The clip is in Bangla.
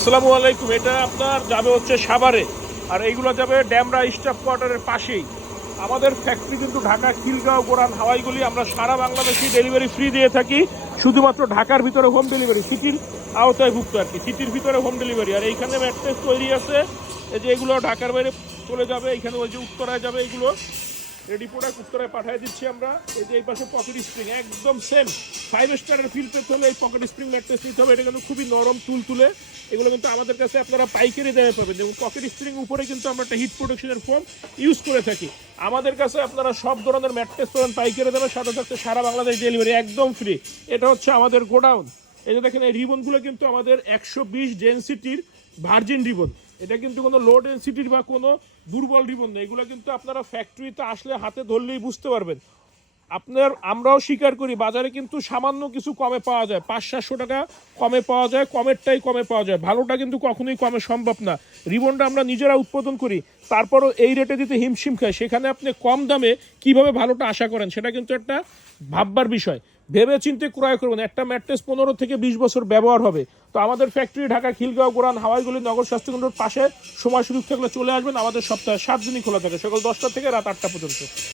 আসসালামু আলাইকুম। এটা আপনার যাবে হচ্ছে সাভারে, আর এইগুলো যাবে ড্যামরা স্টাফ কোয়ার্টারের পাশেই। আমাদের ফ্যাক্টরি কিন্তু ঢাকা, খিলগাঁও, গোরান, হাওয়াইগুলি। আমরা সারা বাংলাদেশে ডেলিভারি ফ্রি দিয়ে থাকি, শুধুমাত্র ঢাকার ভিতরে হোম ডেলিভারি, সিটির আওতায় ভুক্ত আর কি, সিটির ভিতরে হোম ডেলিভারি। আর এইখানে ম্যাট্রেস তৈরি আছে, এই যে এগুলো ঢাকার বাইরে চলে যাবে, এইখানে ওই যে উত্তরায় যাবে, এগুলো রেডি প্রোডাক্ট উত্তরায় পাঠিয়ে দিচ্ছি আমরা। এই যে এই পাশে পকেট স্প্রিং একদম সেম 5 স্টারের ফিল পেতে হলে এই পকেট স্প্রিং ম্যাট্রেস নিতে হবে। এটা কিন্তু খুবই নরম, তুলে এগুলো কিন্তু আমাদের কাছে আপনারা পাইকারি দামে পাবেন। এবং পকেট স্প্রিং উপরে কিন্তু আমরা একটা হিট প্রোটেকশনের ফোম ইউজ করে থাকি। আমাদের কাছে আপনারা সব ধরনের ম্যাট্রেস পাবেন পাইকারি দামে, সাথে থাকতে সারা বাংলাদেশ ডেলিভারি একদম ফ্রি। এটা হচ্ছে আমাদের গোডাউন। এই যে দেখেন, এই রিবনগুলো কিন্তু আমাদের 120 ডেনসিটির ভার্জিন রিবন। এটা কিন্তু কোনো লো ডেনসিটির বা কোনো দুর্বল রিবন নেই। এগুলো কিন্তু আপনারা ফ্যাক্টরিতে আসলে হাতে ধরলেই বুঝতে পারবেন। আমরাও স্বীকার করি, বাজারে কিন্তু সামান্য কিছু কমে পাওয়া যায়, 500-700 টাকা কমে পাওয়া যায়, কমেরটাই কমে পাওয়া যায়, ভালোটা কিন্তু কখনোই কমে সম্ভব না। রিবনটা আমরা নিজেরা উৎপাদন করি, তারপরও এই রেটে দিতে হিমশিম খায়। সেখানে আপনি কম দামে কিভাবে ভালোটা আশা করেন, সেটা কিন্তু একটা ভাববার বিষয়। ভেবে চিন্তে ক্রয় করবেন। একটা ম্যাট্রেস 15 থেকে 20 বছর ব্যবহার হবে। তো আমাদের ফ্যাক্টরি ঢাকা, খিলগাঁও, গোরান, হাওয়াইগুলি, নগর স্বাস্থ্যকেন্দ্রের পাশে। সময় সুযোগ থাকলে চলে আসবেন। আমাদের সপ্তাহে 7 দিনই খোলা থাকে, সকাল 10টা থেকে রাত 8টা পর্যন্ত।